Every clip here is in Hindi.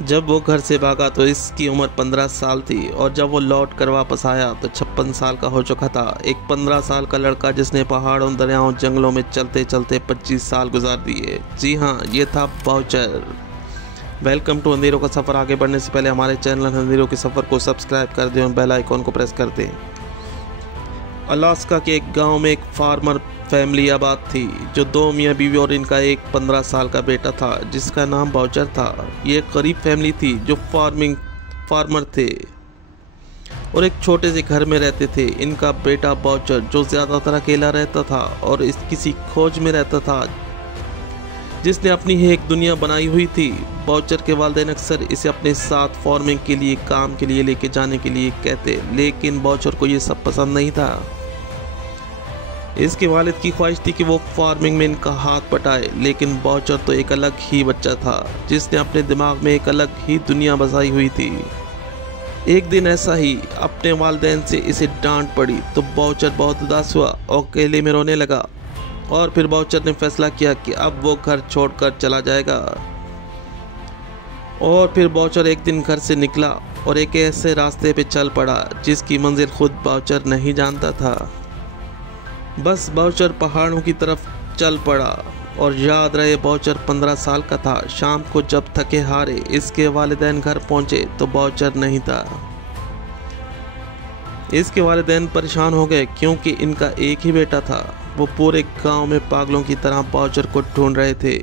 जब वो घर से भागा तो इसकी उम्र 15 साल थी और जब वो लौट कर वापस आया तो 56 साल का हो चुका था। एक 15 साल का लड़का जिसने पहाड़ों, दरियाओं, जंगलों में चलते चलते 25 साल गुजार दिए। जी हाँ, ये था बाउचर। वेलकम टू अंधेरों का सफ़र। आगे बढ़ने से पहले हमारे चैनल अंधेरों के सफ़र को सब्सक्राइब कर दें और बेल आइकॉन को प्रेस कर दें। अलास्का के एक गांव में एक फार्मर फैमिली आबाद थी जो 2 मियाँ बीवी और इनका एक 15 साल का बेटा था जिसका नाम बाउचर था। ये एक गरीब फैमिली थी जो फार्मर थे और एक छोटे से घर में रहते थे। इनका बेटा बाउचर जो ज़्यादातर अकेला रहता था और किसी खोज में रहता था जिसने अपनी ही एक दुनिया बनाई हुई थी। बाउचर के वालिदैन अक्सर इसे अपने साथ फार्मिंग के लिए, काम के लिए लेके जाने के लिए कहते, लेकिन बाउचर को ये सब पसंद नहीं था। इसके वालिद की ख्वाहिश थी कि वो फार्मिंग में इनका हाथ बटाए, लेकिन बाउचर तो एक अलग ही बच्चा था जिसने अपने दिमाग में एक अलग ही दुनिया बसाई हुई थी। एक दिन ऐसा ही अपने वालिदैन से इसे डांट पड़ी तो बाउचर बहुत उदास हुआ और अकेले में रोने लगा। और फिर बाउचर ने फैसला किया कि अब वो घर छोड़कर चला जाएगा। और फिर बाउचर एक दिन घर से निकला और एक ऐसे रास्ते पे चल पड़ा जिसकी मंजिल खुद बाउचर नहीं जानता था। बस बाउचर पहाड़ों की तरफ चल पड़ा और याद रहे बाउचर 15 साल का था। शाम को जब थके हारे इसके वालिदैन घर पहुंचे तो बाउचर नहीं था। इसके वालिदैन परेशान हो गए क्योंकि इनका एक ही बेटा था। वो पूरे गांव में पागलों की तरह बाउचर को ढूंढ रहे थे।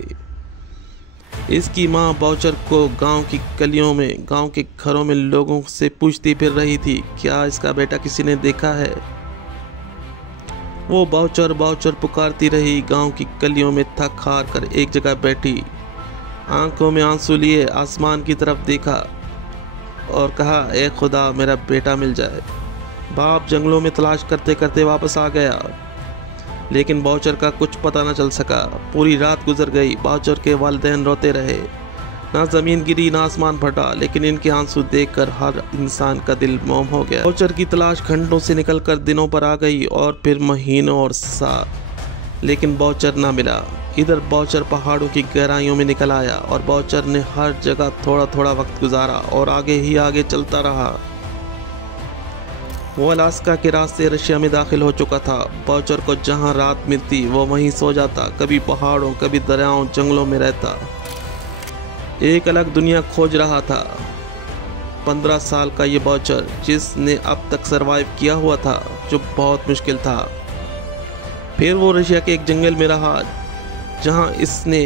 इसकी माँ बाउचर को गांव की गलियों में, गांव के घरों में लोगों से पूछती फिर रही थी, क्या इसका बेटा किसी ने देखा है? वो बाउचर बाउचर पुकारती रही। गांव की गलियों में थक हार कर एक जगह बैठी, आंखों में आंसू लिए आसमान की तरफ देखा और कहा, ए खुदा, मेरा बेटा मिल जाए। बाप जंगलों में तलाश करते करते वापस आ गया, लेकिन बाउचर का कुछ पता न चल सका। पूरी रात गुजर गई। बाउचर के वालिदैन रोते रहे। ना जमीन गिरी ना आसमान फटा, लेकिन इनके आंसू देखकर हर इंसान का दिल मोम हो गया। बाउचर की तलाश घंटों से निकलकर दिनों पर आ गई और फिर महीनों और साल, लेकिन बाउचर ना मिला। इधर बाउचर पहाड़ों की गहराइयों में निकल आया और बाउचर ने हर जगह थोड़ा थोड़ा वक्त गुजारा और आगे ही आगे चलता रहा। वो अलास्का के रास्ते रशिया में दाखिल हो चुका था। बाउचर को जहाँ रात मिलती वो वहीं सो जाता, कभी पहाड़ों, कभी दरियाओं, जंगलों में रहता। एक अलग दुनिया खोज रहा था। 15 साल का ये बाउचर जिसने अब तक सरवाइव किया हुआ था, जो बहुत मुश्किल था। फिर वो रशिया के एक जंगल में रहा जहाँ इसने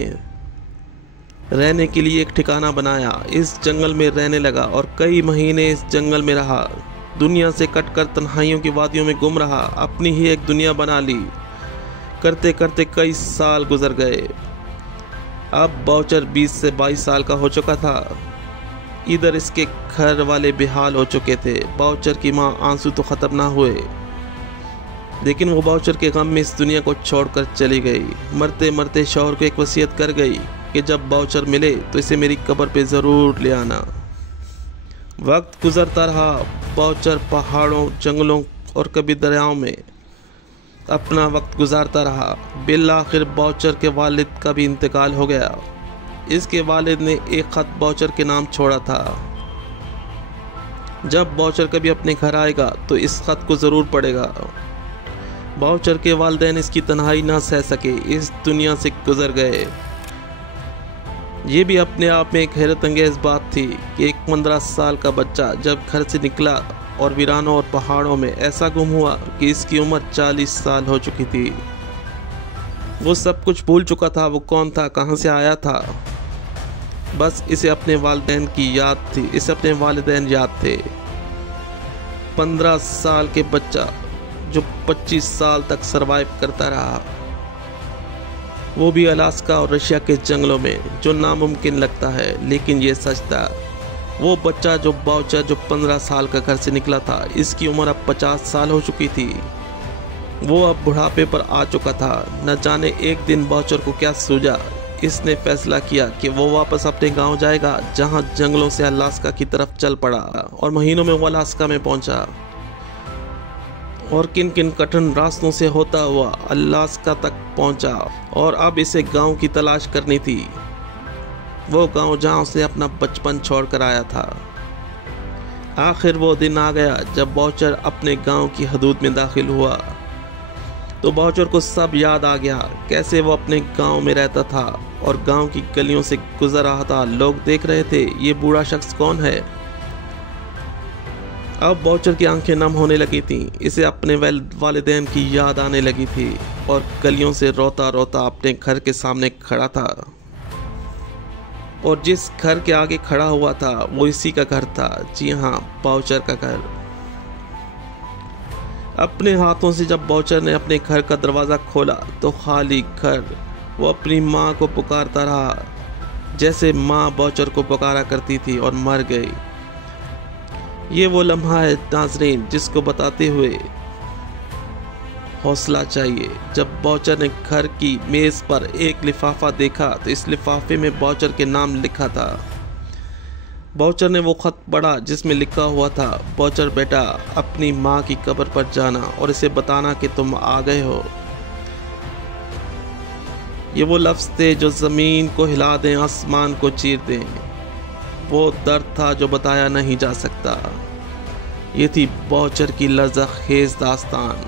रहने के लिए एक ठिकाना बनाया। इस जंगल में रहने लगा और कई महीने इस जंगल में रहा। दुनिया से कटकर तन्हाइयों की वादियों में गुम रहा, अपनी ही एक दुनिया बना ली। करते करते कई साल गुजर गए। अब बाउचर 20 से 22 साल का हो चुका था। इधर इसके घर वाले बेहाल हो चुके थे। बाउचर की माँ आंसू तो ख़त्म ना हुए, लेकिन वो बाउचर के गम में इस दुनिया को छोड़कर चली गई। मरते मरते शौहर को एक वसीयत कर गई कि जब बाउचर मिले तो इसे मेरी कब्र पे ज़रूर ले आना। वक्त गुजरता रहा। बाउचर पहाड़ों, जंगलों और कभी दरियाओं में अपना वक्त गुजारता रहा। बिलाखिर बाउचर के वालिद का भी इंतकाल हो गया। इसके वालिद ने एक ख़त बाउचर के नाम छोड़ा था। जब बाउचर कभी अपने घर आएगा तो इस ख़त को ज़रूर पढ़ेगा। बाउचर के वालिदैन इसकी तन्हाई ना सह सके, इस दुनिया से गुजर गए। ये भी अपने आप में एक हैरत अंगेज़ बात थी कि एक 15 साल का बच्चा जब घर से निकला और वीरानों और पहाड़ों में ऐसा गुम हुआ कि इसकी उम्र 40 साल हो चुकी थी। वो सब कुछ भूल चुका था। वो कौन था, कहाँ से आया था, बस इसे अपने वालिदैन की याद थी, इसे अपने वालिदैन याद थे। 15 साल के बच्चा जो 25 साल तक सरवाइव करता रहा, वो भी अलास्का और रशिया के जंगलों में, जो नामुमकिन लगता है लेकिन ये सच था। वो बच्चा जो बाउचर जो 15 साल का घर से निकला था, इसकी उम्र अब 50 साल हो चुकी थी। वो अब बुढ़ापे पर आ चुका था। न जाने एक दिन बाउचर को क्या सूझा। इसने फैसला किया कि वो वापस अपने गांव जाएगा, जहां जंगलों से अलास्का की तरफ चल पड़ा और महीनों में वो अलास्का में पहुंचा और किन किन कठिन रास्तों से होता हुआ अलास्का तक पहुंचा और अब इसे गांव की तलाश करनी थी। वो गांव जहां उसने अपना बचपन छोड़कर आया था। आखिर वो दिन आ गया जब बाउचर अपने गांव की हदूद में दाखिल हुआ। तो बाउचर को सब याद आ गया, कैसे वो अपने गांव में रहता था और गांव की गलियों से गुजर रहा था। लोग देख रहे थे ये बूढ़ा शख्स कौन है। अब बाउचर की आंखें नम होने लगी थीं। इसे अपने वालिदैन की याद आने लगी थी और गलियों से रोता रोता अपने घर के सामने खड़ा था। और जिस घर के आगे खड़ा हुआ था वो इसी का घर था। जी हाँ, बाउचर का घर। अपने हाथों से जब बाउचर ने अपने घर का दरवाज़ा खोला तो खाली घर। वो अपनी माँ को पुकारता रहा, जैसे माँ बाउचर को पुकारा करती थी और मर गई। ये वो लम्हा है नाज़रीन जिसको बताते हुए हौसला चाहिए। जब बाउचर ने घर की मेज़ पर एक लिफाफा देखा तो इस लिफाफे में बाउचर के नाम लिखा था। बाउचर ने वो खत पढ़ा जिसमें लिखा हुआ था, बाउचर बेटा, अपनी माँ की कब्र पर जाना और इसे बताना कि तुम आ गए हो। ये वो लफ्ज़ थे जो ज़मीन को हिला दें, आसमान को चीर दें। वो दर्द था जो बताया नहीं जा सकता। ये थी बाउचर की लर्ज़ाखेज़ दास्तान।